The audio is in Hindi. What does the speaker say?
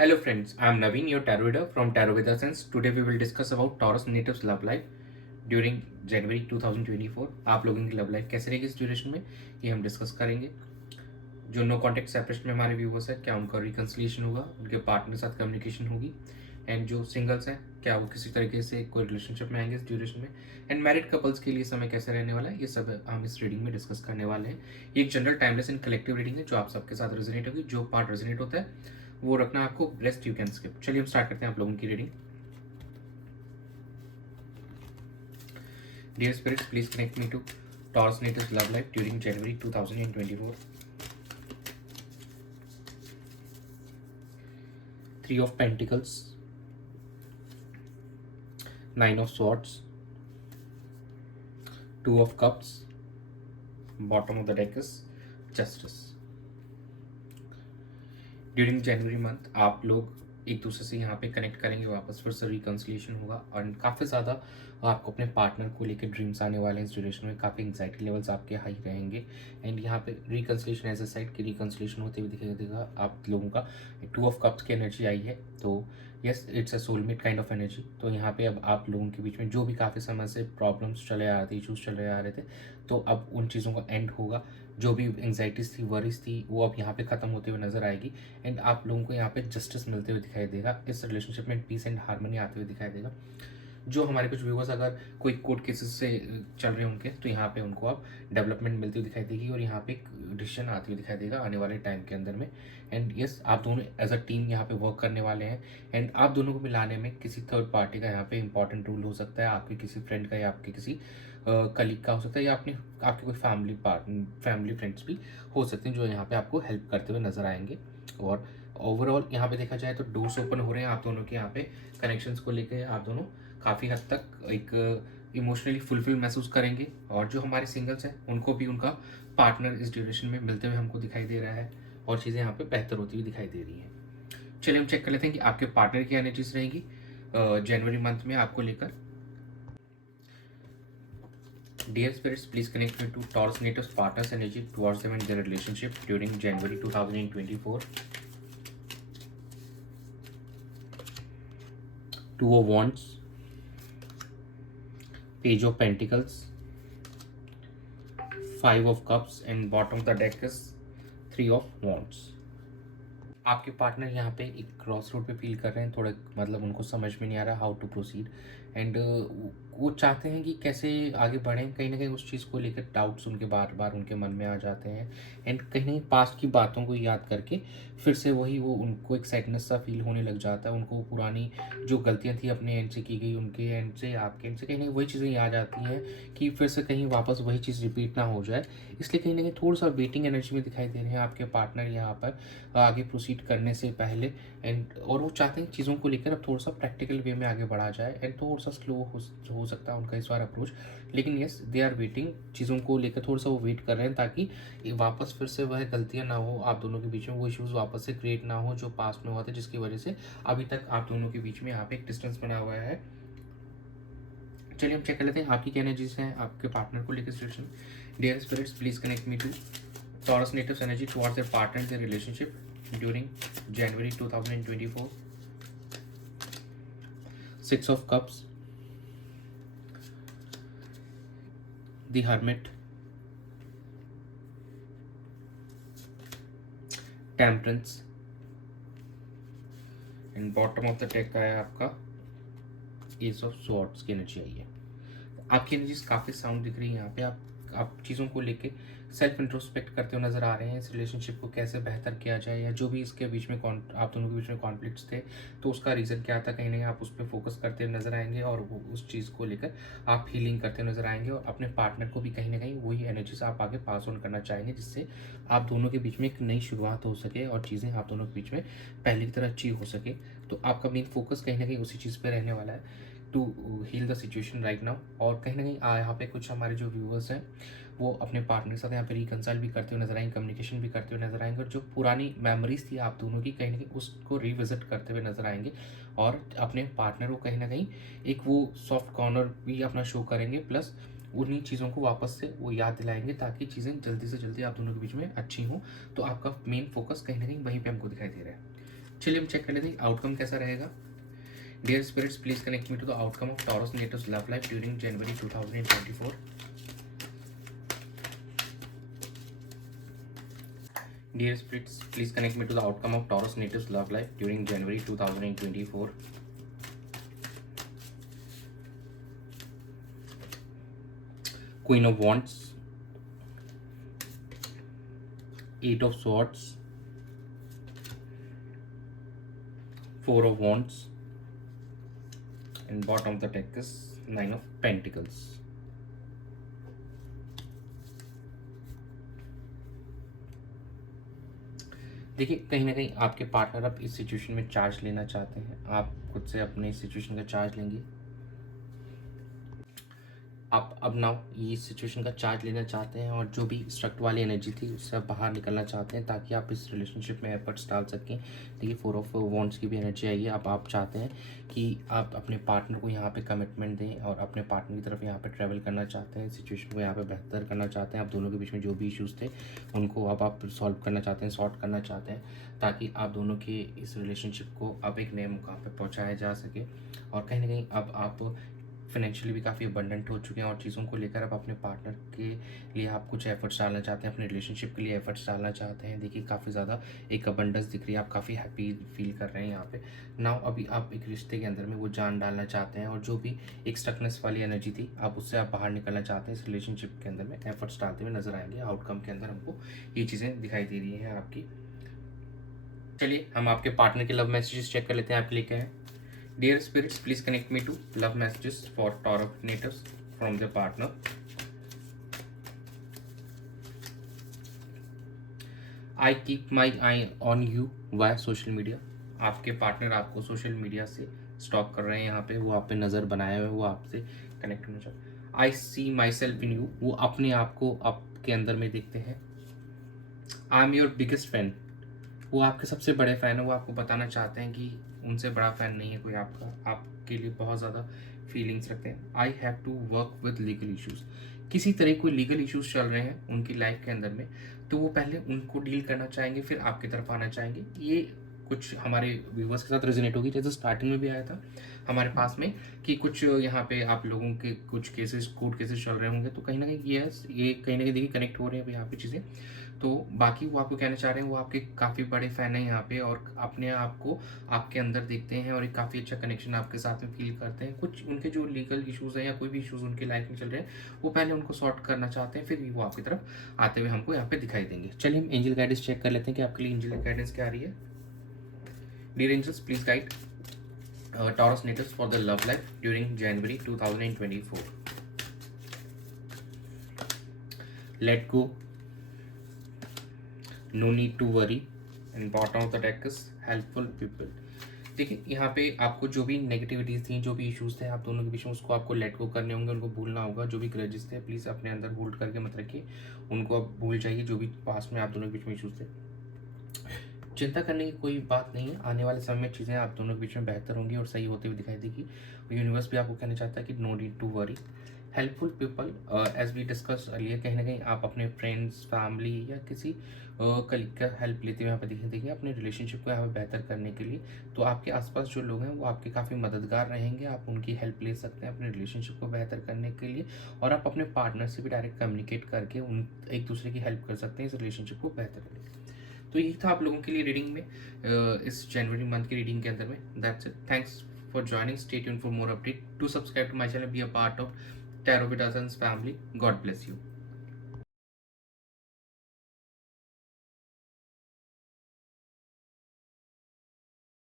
Hello friends, I am Naveen, your tarot reader from Tarot Veda Sense. Today we will discuss about Taurus natives love life during जनवरी 2024. आप लोगों की लव लाइफ कैसे रहेगी इस ड्यूरेशन में, ये हम डिस्कस करेंगे. जो नो कॉन्टेक्ट सेपरेशन में हमारे व्यूवर्स है, क्या उनका रिकन्सिलिएशन होगा, उनके पार्टनर के साथ कम्युनिकेशन होगी. एंड जो सिंगल्स हैं, क्या वो किसी तरीके से कोई रिलेशनशिप में आएंगे इस ड्यूरेशन में. एंड मैरिड कपल्स के लिए समय कैसे रहने वाला है, ये सब हम इस रीडिंग में डिस्कस करने वाले हैं. ये एक general timeless and collective reading है जो आप सबके साथ रेजोनेट होगी. जो पार्ट रेजोनेट होता है वो रखना आपको, रेस्ट यू कैन स्किप. चलिए हम स्टार्ट करते हैं आप लोगों की reading. Dear spirits, please connect me to Taurus natives love life during January 2024. Three of Pentacles, Nine of Swords, Two of Cups, bottom of the deck is Justice. During January month आप लोग एक दूसरे से यहाँ पे कनेक्ट करेंगे, वापस फिर से रिकन्सिलिएशन होगा. और काफ़ी ज़्यादा आपको अपने पार्टनर को लेकर ड्रीम्स आने वाले हैं इस ड्यूरेशन में. काफ़ी एंग्जाइटी लेवल्स आपके हाई रहेंगे. एंड यहाँ पे रिकन्सिलिएशन एज ए साइड की रिकन्सिलिएशन होते हुए दिखाई देगा आप लोगों का. टू ऑफ कप्स की एनर्जी आई है, तो yes it's a soulmate kind of energy. तो यहाँ पे अब आप लोगों के बीच में जो भी काफ़ी समय से प्रॉब्लम्स चले आ रहे थे, इशूज़ चले आ रहे थे, तो अब उन चीज़ों का एंड होगा. जो भी एंग्जाइटीज़ थी, वरीज थी, वो अब यहाँ पे ख़त्म होते हुए नजर आएगी. एंड आप लोगों को यहाँ पे जस्टिस मिलते हुए दिखाई देगा. इस रिलेशनशिप में पीस एंड हार्मनी आते हुए दिखाई देगा. जो हमारे कुछ व्यूवर्स अगर कोई कोर्ट केसेस से चल रहे होंगे, तो यहाँ पे उनको अब डेवलपमेंट मिलती हुई दिखाई देगी और यहाँ पे एक डिसीजन आती हुई दिखाई देगा आने वाले टाइम के अंदर में. एंड यस, आप दोनों एज अ टीम यहाँ पे वर्क करने वाले हैं. एंड आप दोनों को मिलाने में किसी थर्ड पार्टी का यहाँ पे इंपॉर्टेंट रोल हो सकता है. आपके किसी फ्रेंड का या आपके किसी कलीग का हो सकता है, या आपके कोई फैमिली फ्रेंड्स भी हो सकते हैं जो यहाँ पे आपको हेल्प करते हुए नजर आएंगे. और ओवरऑल यहाँ पे देखा जाए तो डोर्स ओपन हो रहे हैं आप दोनों के. यहाँ पे कनेक्शंस को लेकर आप दोनों काफ़ी हद तक एक इमोशनली फुलफिल महसूस करेंगे. और जो हमारे सिंगल्स हैं उनको भी उनका पार्टनर इस ड्यूरेशन में मिलते हुए हमको दिखाई दे रहा है और चीज़ें यहाँ पे बेहतर होती हुई दिखाई दे रही हैं. चलिए हम चेक कर लेते हैं कि आपके पार्टनर की एनर्जीज रहेंगी जनवरी मंथ में आपको लेकर. Dear spirits, please connect me to Taurus natives partners energy towards them and their relationship during January 2024. Two of Wands, Page of Pentacles, Five of Cups, and bottom of the deck is Three of Wands. आपके पार्टनर यहाँ पे एक क्रॉस रोड पे फील कर रहे हैं. थोड़ा मतलब उनको समझ में नहीं आ रहा हाउ टू प्रोसीड. एंड वो चाहते हैं कि कैसे आगे बढ़ें. कहीं ना कहीं उस चीज़ को लेकर डाउट्स उनके बार बार उनके मन में आ जाते हैं. एंड कहीं ना कहीं पास्ट की बातों को याद करके फिर से वही वो उनको एक सैडनेस सा फील होने लग जाता है. उनको पुरानी जो गलतियाँ थी अपने एंड से की गई, उनके एंड से आपके एंड से, कहीं ना कहीं वही चीज़ें याद आती हैं कि फिर से कहीं वापस वही चीज़ रिपीट ना हो जाए. इसलिए कहीं ना कहीं थोड़ा सा वेटिंग एनर्जी में दिखाई दे रहे हैं आपके पार्टनर यहाँ पर आगे प्रोसीड करने से पहले. एंड और वो चाहते हैं चीज़ों को लेकर अब थोड़ा सा प्रैक्टिकल वे में आगे बढ़ा जाए. एंड थोड़ा सा स्लो हो सकता है उनका इस बार अप्रोच. लेकिन यस, दे आर वेटिंग. चीज़ों को लेकर थोड़ा सा वो वेट कर रहे हैं ताकि वापस फिर से वह गलतियाँ ना हो आप दोनों के बीच में, वो इश्यूज़ वापस से क्रिएट ना हो जो पास्ट में हुआ था, जिसकी वजह से अभी तक आप दोनों के बीच में यहाँ पे एक डिस्टेंस बना हुआ है. चलिए हम चेक कर लेते हैं आपकी क्या एनर्जीज हैं आपके पार्टनर को लेकर situation. Dear spirits, please connect me to Taurus natives energy towards their partner and their relationship during January 2024. Six of Cups, the Hermit, Temperance, and bottom of the deck आया आपका Ace of Swords की एनर्जी आई है. आपकी एनर्जीज काफ़ी साउंड दिख रही है यहाँ पे. आप चीज़ों को लेके सेल्फ इंट्रोस्पेक्ट करते हुए नज़र आ रहे हैं. इस रिलेशनशिप को कैसे बेहतर किया जाए, या जो भी इसके बीच में आप दोनों के बीच में कॉन्फ्लिक्ट्स थे तो उसका रीज़न क्या था, कहीं ना कहीं आप उस पर फोकस करते हुए नज़र आएंगे और वो उस चीज़ को लेकर आप हीलिंग करते हुए नज़र आएंगे. और अपने पार्टनर को भी कहीं ना कहीं वही एनर्जीज आप आगे पास ऑन करना चाहेंगे, जिससे आप दोनों के बीच में एक नई शुरुआत हो सके और चीज़ें आप दोनों के बीच में पहले की तरह अचीव हो सके. तो आपका मेन फोकस कहीं ना कहीं उसी चीज़ पर रहने वाला है to heal the situation right now. और कहीं ना कहीं यहाँ पे कुछ हमारे जो व्यूअर्स हैं वो अपने पार्टनर के साथ यहाँ पे रिकंसाइल भी करते हुए नजर आएंगे, कम्युनिकेशन भी करते हुए नजर आएंगे. और जो पुरानी मेमोरीज थी आप दोनों की, कहीं ना कहीं उसको रिविजिट करते हुए नजर आएंगे. और अपने पार्टनर को कहीं ना कहीं एक वो सॉफ्ट कॉर्नर भी अपना शो करेंगे, प्लस उन्हीं चीज़ों को वापस से वो याद दिलाएंगे ताकि चीज़ें जल्दी से जल्दी आप दोनों के बीच में अच्छी हों. तो आपका मेन फोकस कहीं ना कहीं वहीं पे हमको दिखाई दे रहा है. चलिए हम चेक कर लेते हैं आउटकम कैसा रहेगा। Dear spirits please connect me to the outcome of Taurus natives love life during January 2024। Dear spirits, please connect me to the outcome of Taurus natives love life during January 2024. Queen of Wands, Eight of Swords, Four of Wands, and bottom of the deck is Nine of Pentacles. देखिए कहीं ना कहीं आपके पार्टनर अब इस सिचुएशन में चार्ज लेना चाहते हैं, आप खुद से अपने इस सिचुएशन का चार्ज लेंगे। आप अब नाउ ये सिचुएशन का चार्ज लेना चाहते हैं और जो भी स्ट्रक्ट वाली एनर्जी थी उससे आप बाहर निकलना चाहते हैं ताकि आप इस रिलेशनशिप में एफर्ट्स डाल सकें। देखिए 4 ऑफ वॉन्ड्स की भी एनर्जी आई है। अब आप चाहते हैं कि आप अपने पार्टनर को यहाँ पे कमिटमेंट दें और अपने पार्टनर की तरफ यहाँ पे ट्रैवल करना चाहते हैं, सिचुएशन को यहाँ पे बेहतर करना चाहते हैं। आप दोनों के बीच में जो भी इश्यूज़ थे उनको अब आप सॉल्व करना चाहते हैं, सॉर्ट करना चाहते हैं ताकि आप दोनों के इस रिलेशनशिप को अब एक नए मुकाम पर पहुँचाया जा सके। और कहीं ना कहीं अब आप फाइनेंशियली भी काफ़ी अबंडेंट हो चुके हैं और चीज़ों को लेकर अब अपने पार्टनर के लिए आप कुछ एफर्ट्स डालना चाहते हैं, अपने रिलेशनशिप के लिए एफर्ट्स डालना चाहते हैं। देखिए काफ़ी ज़्यादा एक अबंडेंस दिख रही है, आप काफ़ी हैप्पी फील कर रहे हैं यहाँ पे। नाउ अभी आप एक रिश्ते के अंदर में वो जान डालना चाहते हैं और जो भी एक स्टकनेस वाली एनर्जी थी आप उससे आप बाहर निकलना चाहते हैं। इस रिलेशनशिप के अंदर में एफर्ट्स डालते हुए नजर आएंगे। आउटकम के अंदर हमको ये चीज़ें दिखाई दे रही हैं आपकी। चलिए हम आपके पार्टनर के लव मैसेजेस चेक कर लेते हैं आपके लिए क्या है। Dear spirits, please connect me to love messages for Taurus natives from their partner. I keep my eye on you via social media. आपके पार्टनर आपको सोशल मीडिया से स्टॉक कर रहे हैं, यहाँ पे वो आप पे नज़र बनाए हुए, वो आपसे कनेक्ट होना चाहते हैं। आई सी माई सेल्फ इन यू, वो अपने आप को आपके अंदर में देखते हैं। I am your biggest fan, वो आपके सबसे बड़े फ़ैन है। वो आपको बताना चाहते हैं कि उनसे बड़ा फ़ैन नहीं है कोई आपका, आपके लिए बहुत ज़्यादा फीलिंग्स रखते हैं। I have to work with legal issues, किसी तरह कोई लीगल इश्यूज़ चल रहे हैं उनकी लाइफ के अंदर में, तो वो पहले उनको डील करना चाहेंगे फिर आपकी तरफ आना चाहेंगे। ये कुछ हमारे व्यूवर्स के साथ रेजोनेट होगी, जैसे स्टार्टिंग में भी आया था हमारे पास में कि कुछ यहाँ पे आप लोगों के कुछ केसेस कोर्ट केसेस चल रहे होंगे, तो कहीं ना कहीं ये कहीं ना कहीं देखिए कनेक्ट हो रहे हैं यहाँ पे चीज़ें। तो बाकी वो आपको कहना चाह रहे हैं वो आपके काफ़ी बड़े फ़ैन हैं यहाँ पे और अपने आप को आपके अंदर देखते हैं और एक काफ़ी अच्छा कनेक्शन आपके साथ में फील करते हैं। कुछ उनके जो लीगल इश्यूज़ हैं या कोई भी इश्यूज़ उनकी लाइफ में चल रहे हैं वो पहले उनको सॉर्ट करना चाहते हैं, फिर भी वो आपकी तरफ आते हुए हमको यहाँ पे दिखाई देंगे। चलिए हम एंजल गाइडेंस चेक कर लेते हैं कि आपके लिए एंजल गाइडेंस क्या आ रही है। Dear angels please guide Taurus natives for the love life during January 2024. Let go, no need to worry, and bottom of the deck is helpful people. देखिए यहाँ पे आपको जो भी नेगेटिविटीज़ थी, जो भी इश्यूज़ थे आप दोनों के बीच में, उसको आपको लेट गो करने होंगे, उनको भूलना होगा। जो भी ग्रजेस थे प्लीज़ अपने अंदर होल्ड करके मत रखिए, उनको अब भूल जाइए। जो भी पास्ट में आप दोनों के बीच में इश्यूज़ थे, चिंता करने की कोई बात नहीं है। आने वाले समय में चीज़ें आप दोनों के बीच में बेहतर होंगी और सही होते हुए दिखाई देगी। यूनिवर्स भी आपको कहना चाहता है कि no need to worry, helpful people as we discuss earlier. कहीं ना कहीं आप अपने फ्रेंड्स, फैमिली या किसी कलीग का हेल्प लेते हुए यहाँ पर दिखाई देंगे अपने रिलेशनशिप को यहाँ पर बेहतर करने के लिए। तो आपके आसपास जो लोग हैं वो आपके काफ़ी मददगार रहेंगे, आप उनकी हेल्प ले सकते हैं अपने रिलेशनशिप को बेहतर करने के लिए। और आप अपने पार्टनर से भी डायरेक्ट कम्युनिकेट करके उन एक दूसरे की हेल्प कर सकते हैं इस रिलेशनशिप को बेहतर करने के लिए। तो यही था आप लोगों के लिए रीडिंग में, इस जनवरी मंथ की रीडिंग के अंदर में। That's it, thanks for joining, stay tuned for more update, to subscribe to my channel, be a part of tarot with अजन्स फैमिली। God bless you.